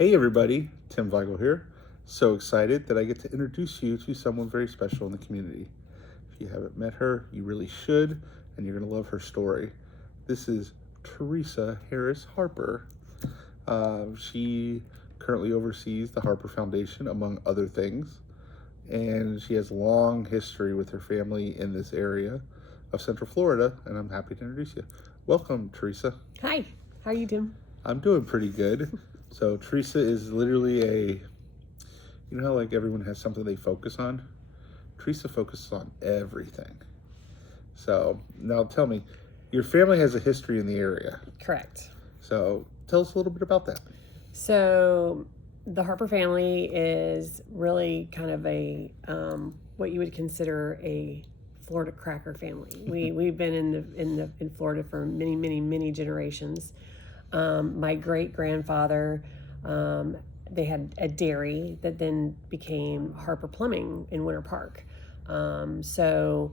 Hey everybody, Tim Weigel here. So excited that I get to introduce you to someone very special in the community. If you haven't met her, you really should, and you're going to love her story. This is Teresa Harris Harper. She currently oversees the Harper Foundation, among other things, and she has a long history with her family in this area of Central Florida, and I'm happy to introduce you. Welcome, Teresa. Hi, how are you doing? I'm doing pretty good. So Teresa is literally how like everyone has something they focus on? Teresa focuses on everything. So now tell me, your family has a history in the area. Correct. So tell us a little bit about that. So the Harper family is really kind of a what you would consider a Florida cracker family. We've been in Florida for many generations. My great grandfather, they had a dairy that then became Harper Plumbing in Winter Park. Harper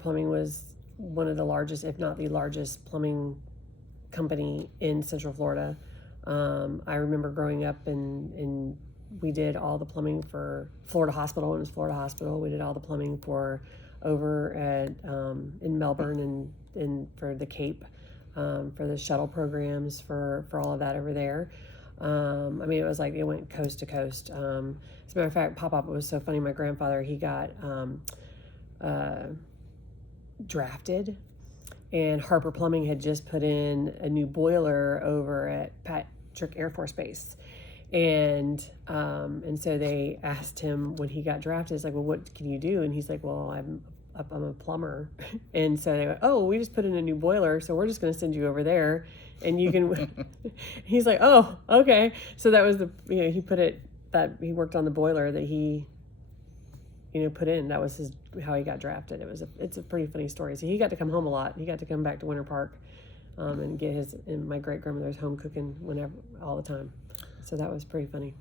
Plumbing was one of the largest, if not the largest, plumbing company in Central Florida. I remember growing up and we did all the plumbing for Florida Hospital, when it was Florida Hospital. We did all the plumbing for over at in Melbourne and for the Cape. For the shuttle programs, for all of that over there. It was like it went coast to coast. As a matter of fact, Pop-Up, it was so funny. My grandfather, he got drafted, and Harper Plumbing had just put in a new boiler over at Patrick Air Force Base. And so they asked him when he got drafted, it's like, well, what can you do? And he's like, well, I'm a plumber. And so they went, oh, we just put in a new boiler, so we're just going to send you over there and you can he's like, oh, okay. So that was he worked on the boiler that he put in. That was how he got drafted. It's a pretty funny story. So he got to come home a lot. He got to come back to Winter Park and get my great grandmother's home cooking all the time. So that was pretty funny.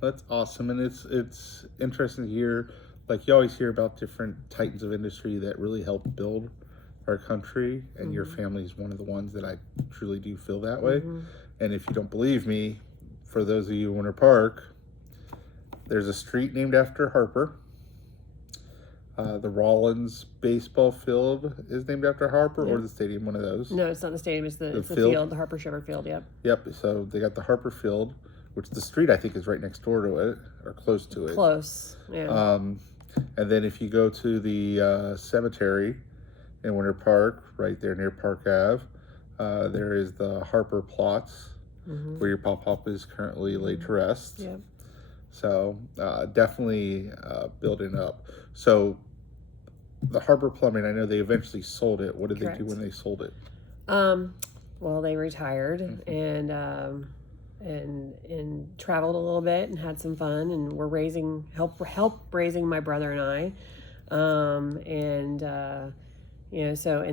That's awesome. And it's interesting to hear. Like, you always hear about different titans of industry that really help build our country, and your family is one of the ones that I truly do feel that way. And if you don't believe me, for those of you in Winter Park, there's a street named after Harper. The Rollins baseball field is named after Harper, or the stadium, one of those. No, it's not the stadium. It's the field, the Harper Sugar Field, yep. Yep, so they got the Harper Field, which the street, I think, is right next door to it, or close to it. Close, yeah. And then if you go to the cemetery in Winter Park, right there near Park Ave, there is the Harper plots, where your Pop-Pop is currently laid to rest. Yep. So definitely building up. So the Harper Plumbing, I know they eventually sold it. What did they do when they sold it? Well, they retired and traveled a little bit and had some fun, and were help raising my brother and I. And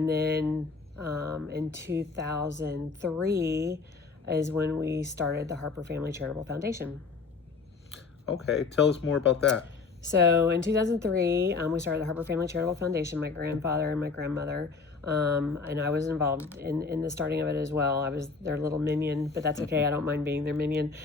then in 2003 is when we started the Harper Family Charitable Foundation. Okay, tell us more about that. So in 2003, we started the Harper Family Charitable Foundation, my grandfather and my grandmother. And I was involved in the starting of it as well. I was their little minion, but that's okay. I don't mind being their minion.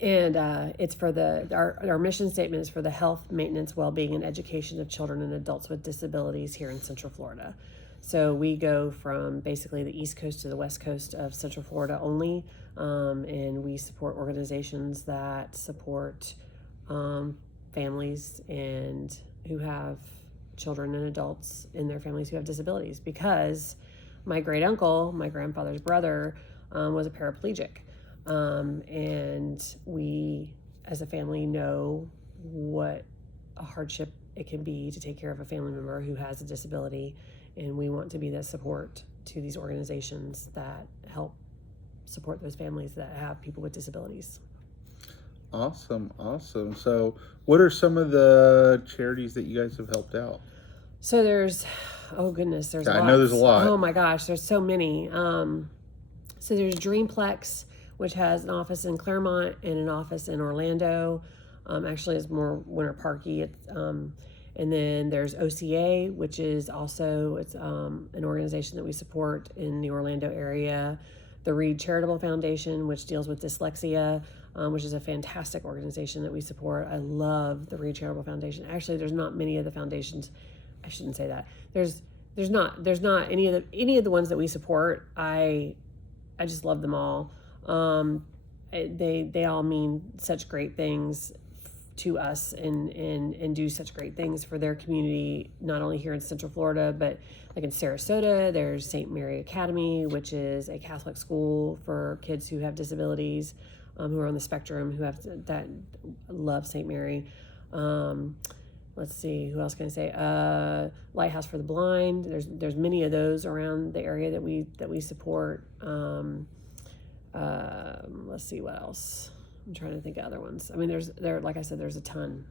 It's for our mission statement is for the health, maintenance, well-being, and education of children and adults with disabilities here in Central Florida. So we go from basically the East Coast to the West Coast of Central Florida only, and we support organizations that support families and who have children and adults in their families who have disabilities, because my great uncle, my grandfather's brother, was a paraplegic. And we as a family know what a hardship it can be to take care of a family member who has a disability, and we want to be the support to these organizations that help support those families that have people with disabilities. Awesome. So what are some of the charities that you guys have helped out? So there's lots. I know there's a lot. Oh my gosh, there's so many. So there's Dreamplex, which has an office in Claremont and an office in Orlando. Actually, it's more Winter Parky. And then there's OCA, which is also an organization that we support in the Orlando area. the Reed Charitable Foundation, which deals with dyslexia, which is a fantastic organization that we support. I love the Reed Charitable Foundation. Actually, there's not many of the foundations. I shouldn't say that. There's not any of the ones that we support. I just love them all. They all mean such great things to us and do such great things for their community, not only here in Central Florida, but like in Sarasota, there's St. Mary Academy, which is a Catholic school for kids who have disabilities, who are on the spectrum, that love St. Mary. Let's see, who else can I say? Lighthouse for the Blind. There's many of those around the area that we support. Let's see what else. I'm trying to think of other ones. I mean, like I said, there's a ton.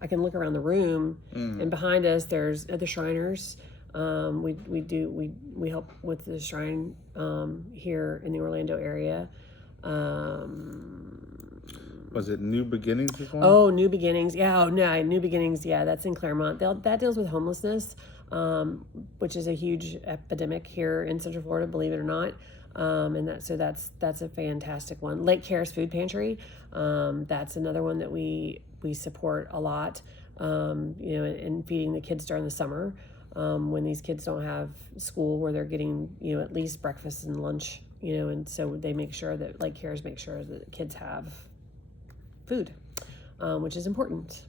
I can look around the room, and behind us there's the Shriners. We help with the shrine here in the Orlando area. Was it New Beginnings as well? Oh, New Beginnings. Yeah, New Beginnings. Yeah, that's in Claremont. That deals with homelessness, which is a huge epidemic here in Central Florida, believe it or not. And that's a fantastic one. Lake Harris Food Pantry. That's another one that we support a lot. And feeding the kids during the summer, when these kids don't have school, where they're getting, at least breakfast and lunch, and so they make sure that Lake Harris makes sure that the kids have food, which is important.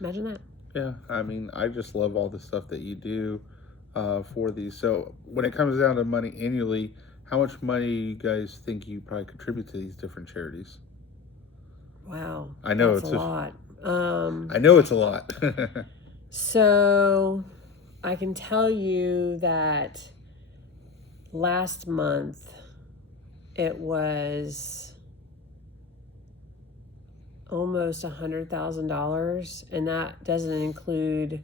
Imagine that. Yeah, I mean, I just love all the stuff that you do for these. So when it comes down to money annually, how much money you guys think you probably contribute to these different charities? Wow, I know it's a lot. I know it's a lot. So I can tell you that last month it was almost $100,000, and that doesn't include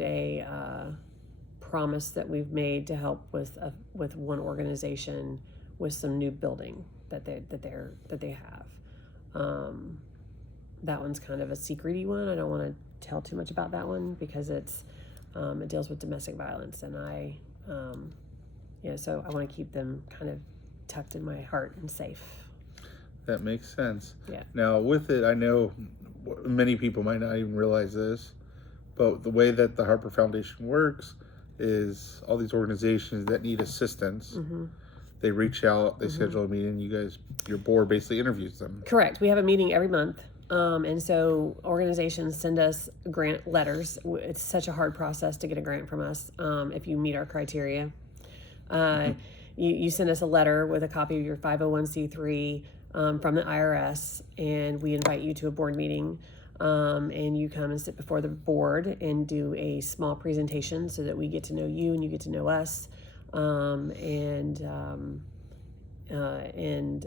a promise that we've made to help with one organization with some new building that they have. That one's kind of a secret-y one. I don't want to tell too much about that one because it deals with domestic violence, and so I want to keep them kind of tucked in my heart and safe. That makes sense. Yeah. Now with it, I know many people might not even realize this, but the way that the Harper Foundation works is all these organizations that need assistance, they reach out, they schedule a meeting, your board basically interviews them. Correct. We have a meeting every month. And so organizations send us grant letters. It's such a hard process to get a grant from us if you meet our criteria. You send us a letter with a copy of your 501c3 from the IRS, and we invite you to a board meeting. And you come and sit before the board and do a small presentation so that we get to know you and you get to know us. And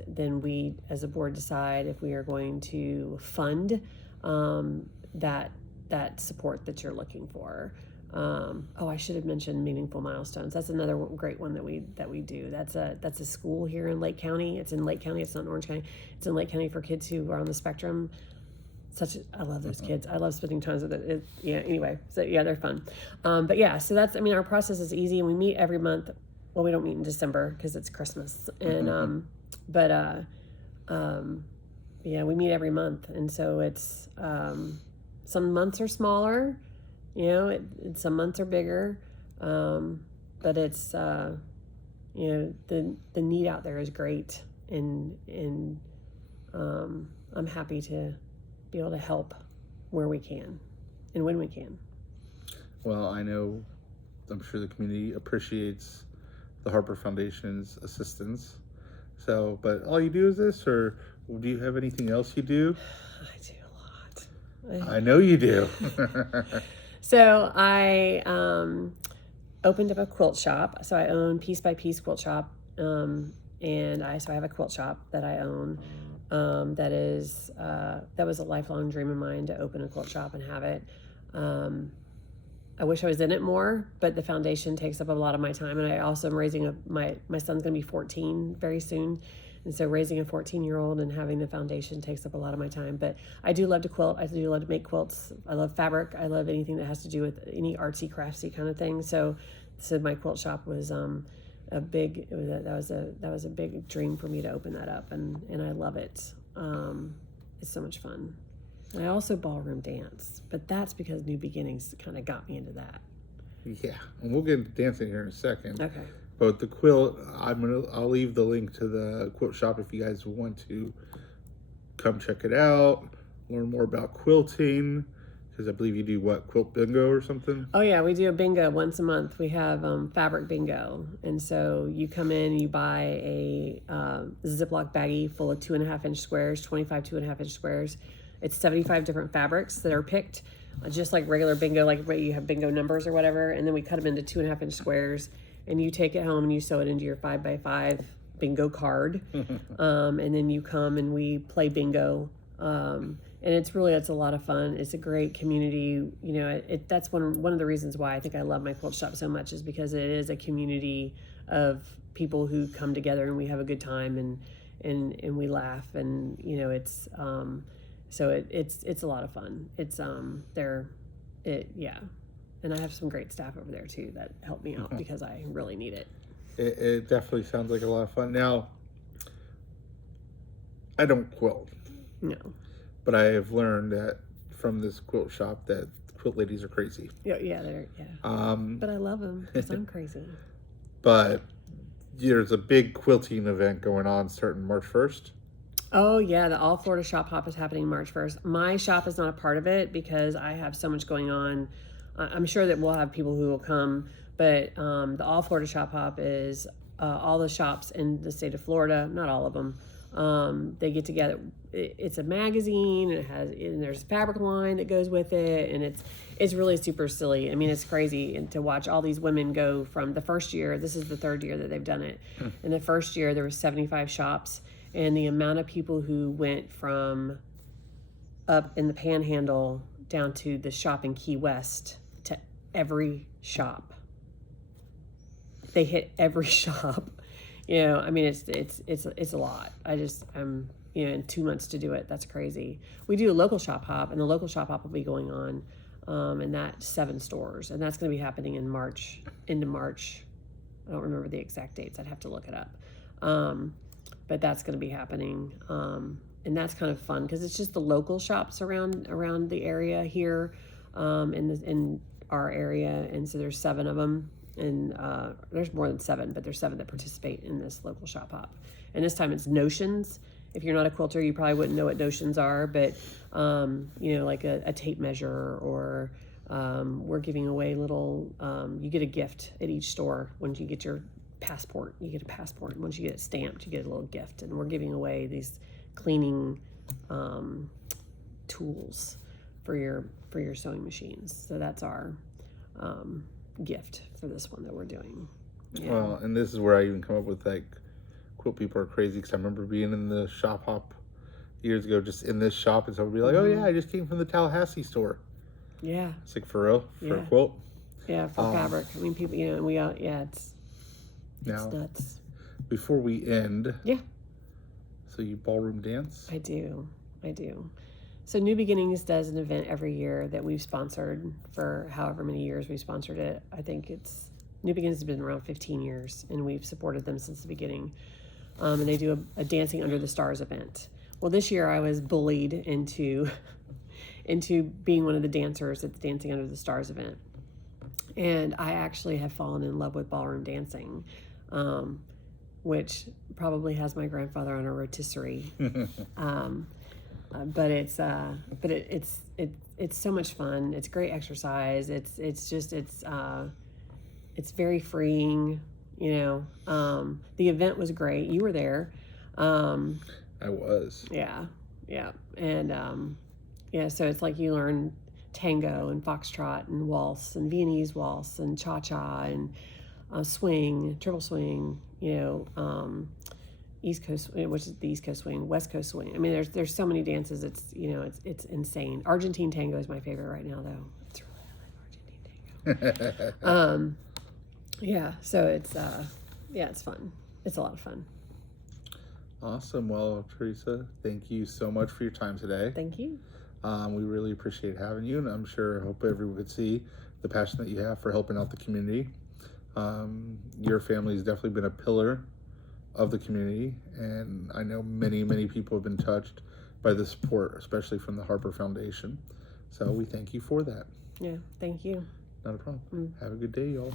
then we, as a board, decide if we are going to fund that support that you're looking for. I should have mentioned meaningful milestones. That's another great one that we do. That's a school here in Lake County. It's in Lake County. It's not in Orange County. It's in Lake County for kids who are on the spectrum. I love those kids. I love spending time with it. Anyway, so they're fun. But yeah, so our process is easy, and we meet every month. Well, we don't meet in December because it's Christmas, and we meet every month, and so it's some months are smaller, some months are bigger, but it's the need out there is great, and I'm happy to be able to help where we can and when we can. Well, I'm sure the community appreciates the Harper Foundation's assistance. So, but all you do is this, or do you have anything else you do? I do a lot. I know you do. So I opened up a quilt shop. So I own Piece by Piece Quilt Shop, and I have a quilt shop that I own. That was a lifelong dream of mine, to open a quilt shop and have it. I wish I was in it more, but the foundation takes up a lot of my time, and I also am raising my son's going to be 14 very soon, and so raising a 14-year-old and having the foundation takes up a lot of my time. But I do love to quilt. I do love to make quilts. I love fabric. I love anything that has to do with any artsy craftsy kind of thing. So So my quilt shop was a big. That was a big dream for me to open that up, and I love it. It's so much fun. I also ballroom dance, but that's because New Beginnings kind of got me into that. Yeah, and we'll get into dancing here in a second. Okay. But the quilt, I'll leave the link to the quilt shop if you guys want to come check it out, learn more about quilting, because I believe you do quilt bingo or something? Oh yeah, we do a bingo once a month. We have fabric bingo, and so you come in and you buy a Ziploc baggie full of 2.5-inch squares, 25 2.5-inch squares. It's 75 different fabrics that are picked, just like regular bingo, like you have bingo numbers or whatever, and then we cut them into 2.5-inch squares, and you take it home and you sew it into your 5x5 bingo card, and then you come and we play bingo. And it's a lot of fun. It's a great community. You know, that's one of the reasons why I think I love my quilt shop so much, is because it is a community of people who come together and we have a good time and we laugh, and you know, it's a lot of fun. It's and I have some great staff over there too that help me out because I really need it. It definitely sounds like a lot of fun. Now, I don't quilt. No. But I have learned that from this quilt shop that quilt ladies are crazy. Yeah, but I love them because I'm crazy. But there's a big quilting event going on starting March 1st. Oh yeah, the All Florida Shop Hop is happening March 1st. My shop is not a part of it because I have so much going on. I'm sure that we'll have people who will come, but the All Florida Shop Hop is all the shops in the state of Florida, not all of them. They get together. It's a magazine, and there's a fabric line that goes with it, and it's really super silly. I mean, it's crazy, and to watch all these women go from the first year. This is the third year that they've done it. In the first year, there were 75 shops, and the amount of people who went from up in the Panhandle down to the shop in Key West to every shop. They hit every shop. You know, I mean, it's a lot. I'm you know, in 2 months to do it, that's crazy. We do a local shop hop, and the local shop hop will be going on, in that 7 stores, and that's going to be happening in March, into March. I don't remember the exact dates. I'd have to look it up, but that's going to be happening, and that's kind of fun because it's just the local shops around the area here, in our area, and so there's 7 of them. And there's more than 7, but there's 7 that participate in this local shop hop. And this time it's notions. If you're not a quilter, you probably wouldn't know what notions are, but you know, like a tape measure, or we're giving away little, you get a gift at each store. Once you get your passport, you get a passport. Once you get it stamped, you get a little gift. And we're giving away these cleaning tools for your sewing machines. So that's our gift for this one that we're doing. Yeah. Well, and this is where I even come up with like quilt people are crazy, because I remember being in the shop hop years ago, just in this shop, and someone would be like, "Oh yeah, I just came from the Tallahassee store." Yeah. It's like, for real, for a quilt. Yeah, for fabric. I mean, people, you know, we all, it's nuts. Before we end, yeah. So you ballroom dance? I do. So New Beginnings does an event every year that we've sponsored for however many years we've sponsored it. I think New Beginnings has been around 15 years, and we've supported them since the beginning. And they do a Dancing Under the Stars event. Well, this year I was bullied into being one of the dancers at the Dancing Under the Stars event. And I actually have fallen in love with ballroom dancing, which probably has my grandfather on a rotisserie. But it's so much fun. It's great exercise. It's very freeing, you know. The event was great. You were there. I was. Yeah. And so it's like you learn tango and foxtrot and waltz and Viennese waltz and cha-cha and swing, triple swing, you know, East Coast, which is the East Coast swing, West Coast swing. I mean, there's so many dances. It's, you know, it's insane. Argentine tango is my favorite right now, though. It's really, I like Argentine tango. Yeah. So it's fun. It's a lot of fun. Awesome. Well, Teresa, thank you so much for your time today. Thank you. We really appreciate having you, and I'm sure, hope everyone could see the passion that you have for helping out the community. Your family has definitely been a pillar of the community, and I know many people have been touched by the support, especially from the Harper Foundation. So we thank you for that. Yeah, thank you. Not a problem. Have a good day, y'all.